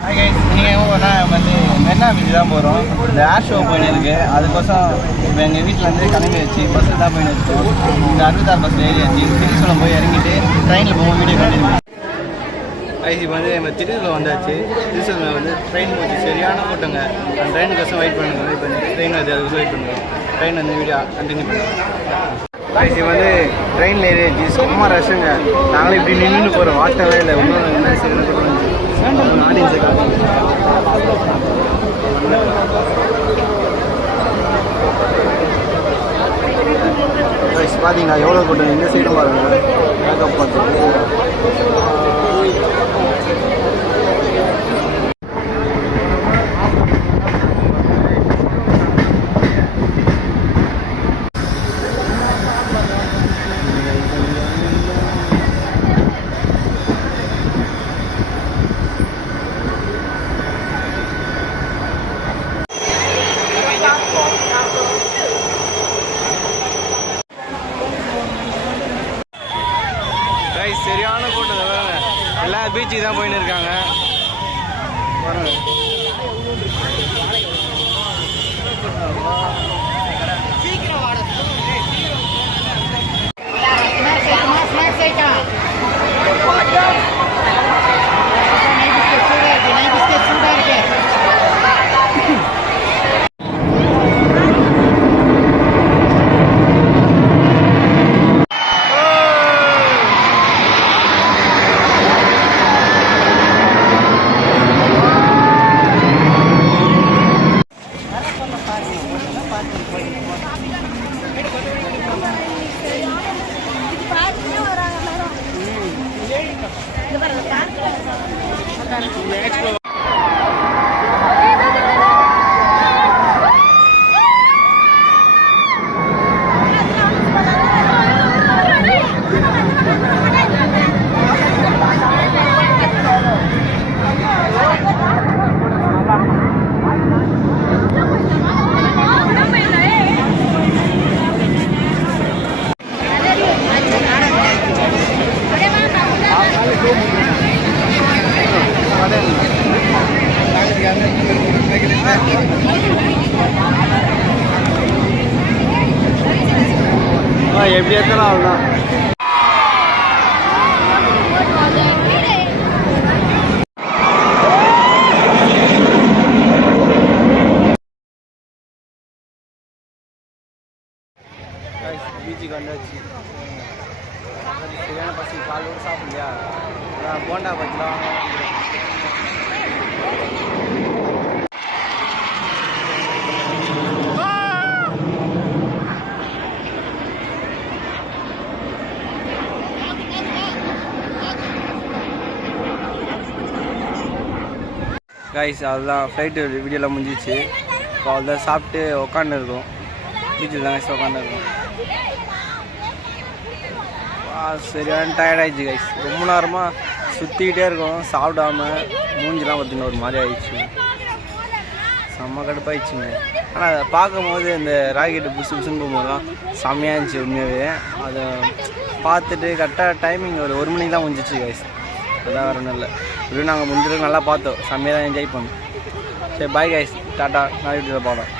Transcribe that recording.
நீங்கள் வந்து மெரினா பீச் தான் போகிறோம். இந்த ஏர் ஷோ போயின்னு இருக்குது. அதுக்கோசம் இப்போ எங்கள் வீட்டிலேருந்து கிளம்பி வச்சு பஸ்ஸில் தான் போயின்னு வச்சோம். இந்த 66 பஸ்ஸில் ஏறியாச்சு. திருச்சூலம் போய் இறங்கிட்டு ட்ரெயினில் போகும் வீடியோ கண்டிப்பாக இப்போ வந்து நம்ம திருச்சூலம் வந்தாச்சு. திருச்சூலம் வந்து ட்ரெயின் போச்சு. சரியான கூட்டங்க. அந்த ட்ரெயினுக்கோசம் வெயிட் பண்ணுங்க. இப்போ ட்ரெயின் வந்து அதுக்கு வெயிட் பண்ணுங்க. ட்ரெயின் வந்து வீடியோ கண்டினியூ பண்ணுங்க. இது வந்து ட்ரெயினில் ஏறியாச்சு. சும்மா ரஷ்ஷுங்க. நாங்களும் இப்படி நின்று போகிறோம். வாட்டவே இல்லை. இன்னும் என்ன செய்யணும் ஆடியன்ஸை பார்த்தீங்களா எவ்வளோ கூட்டம். இந்த சைடும் பாருங்க. மேக்கப் பார்த்து சரியான கூட்டம். எல்லா பீச்சுக்கு தான் போயின்னு இருக்காங்க. எப்படி எத்தனை ஆகுதான் பீச்சுக்கு வந்தாச்சு. சரியான பசி. காலோடு சாப்பிடலையா? போண்டா பச்சலாம் கைஸ். அதுதான் ஃப்ளைட்டு வீடியோலாம் முடிஞ்சிச்சு. இப்போ அவ்வளோதான் சாப்பிட்டு உக்காந்து இருக்கோம். பீச்சில் தான் கைஸ் உக்காந்துருக்கோம். சரியான டயர்டாகிடுச்சு கைஸ். ரொம்ப நேரமாக சுற்றிக்கிட்டே இருக்கோம். சாப்பிடாம மூஞ்சிலாம் பார்த்திங்கன்னா ஒரு மாதிரி ஆயிடுச்சு. செம்ம கடுப்பாயிடுச்சுங்க. ஆனால் அதை பார்க்கும்போது இந்த ராக்கெட்டு புதுசு புதுசுன்னு போகும்போதுலாம் செம்மையாக இருந்துச்சு உண்மையாகவே. அதை பார்த்துட்டு கரெக்டாக டைமிங் ஒரு மணிக்கு தான் முடிஞ்சிச்சு கைஸ். அதான் வேறு ஒன்றும் இல்லை. இப்படியும் நாங்கள் முடிஞ்சளவுக்கு நல்லா பார்த்தோம். செம்மையாக தான் என்ஜாய் பண்ணோம். சரி பாய் கைஸ். டாட்டா. நான் வீட்டில் போகிறோம்.